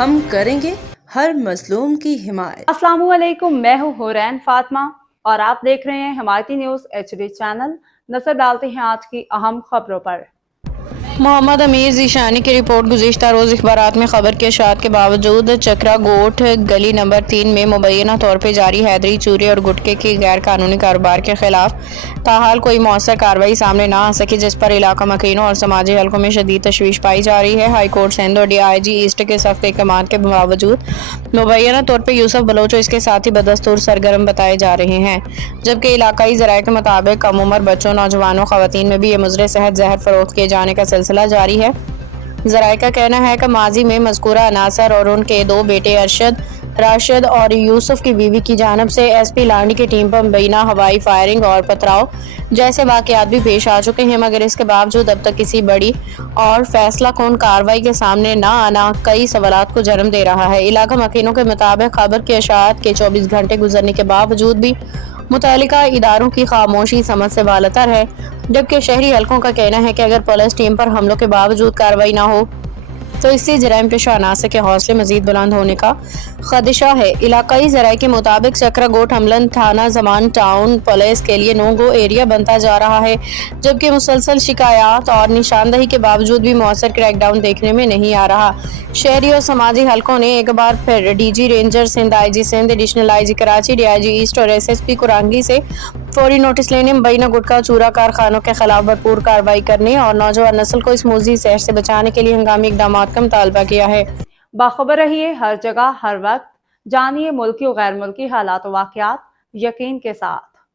ہم کریں گے ہر مظلوم کی حمایت۔ السلام علیکم، میں ہوں حورین فاطمہ اور آپ دیکھ رہے ہیں حمایتی نیوز HD چینل۔ نظر ڈالتے ہیں آج کی اہم خبروں پر۔ محمد امیر ذیشانی کی رپورٹ۔ گزشتہ روز اخبارات میں خبر کی اشاعت کے باوجود چکرا گوٹھ گلی نمبر 3 میں مبینہ طور پر جاری حیدری چوری اور گٹکے کی غیر قانونی کاروبار کے خلاف تاحال کوئی مؤثر کارروائی سامنے نہ آ سکی، جس پر علاقہ مکینوں اور سماجی حلقوں میں شدید تشویش پائی جا رہی ہے۔ ہائی کورٹ سندھ اور DIG ایسٹ کے سخت احکامات کے باوجود مبینہ طور پر یوسف بلوچ اور اس کے ساتھی بدستور سرگرم بتائے جا رہے ہیں، جبکہ علاقائی ذرائع کے مطابق کم عمر بچوں، نوجوانوں، خواتین میں بھی یہ مضر صحت زہر فروخت کیے جانے کا سلسلہ جاری ہے۔ ذرائع کا کہنا ہے کہ ماضی میں مذکورہ عناصر اور ان کے 2 بیٹے ارشد، راشد اور یوسف کی بیوی کی جانب سے SP لانڈی کی ٹیم پر مبینہ ہوائی فائرنگ اور پتھراؤ جیسے واقعات بھی پیش آ چکے ہیں، مگر اس کے باوجود اب تک کسی بڑی اور فیصلہ کن کارروائی کے سامنے نہ آنا کئی سوالات کو جنم دے رہا ہے۔ علاقہ مکینوں کے مطابق خبر کی اشاعت کے 24 گھنٹے گزرنے کے باوجود بھی متعلقہ اداروں کی خاموشی سمجھ سے بالاتر ہے، جبکہ شہری حلقوں کا کہنا ہے کہ اگر پولیس ٹیم پر حملوں کے باوجود کارروائی نہ ہو تو اس سے جرائم پیشہ عناصر کے حوصلے مزید بلند ہونے کا خدشہ ہے۔ علاقائی ذرائع کے مطابق چکرا گوٹھ عملاً تھانہ زمان ٹاؤن پولیس کے لیے نو گو ایریا بنتا جا رہا ہے، جبکہ مسلسل شکایات اور نشاندہی کے باوجود بھی مؤثر کریک ڈاؤن دیکھنے میں نہیں آ رہا۔ شہری اور سماجی حلقوں نے ایک بار پھر DG ranger Sindh, IG Sindh, additional IG Karachi, DIG east اور SSP کرانگی سے فوری نوٹس لینے، مبینہ گٹکا چورا کارخانوں کے خلاف بھرپور کارروائی کرنے اور نوجوان نسل کو اس موذی زہر سے بچانے کے لیے ہنگامی اقدامات کا مطالبہ کیا ہے۔ باخبر رہیے ہر جگہ ہر وقت، جانیے ملکی و غیر ملکی حالات و واقعات یقین کے ساتھ۔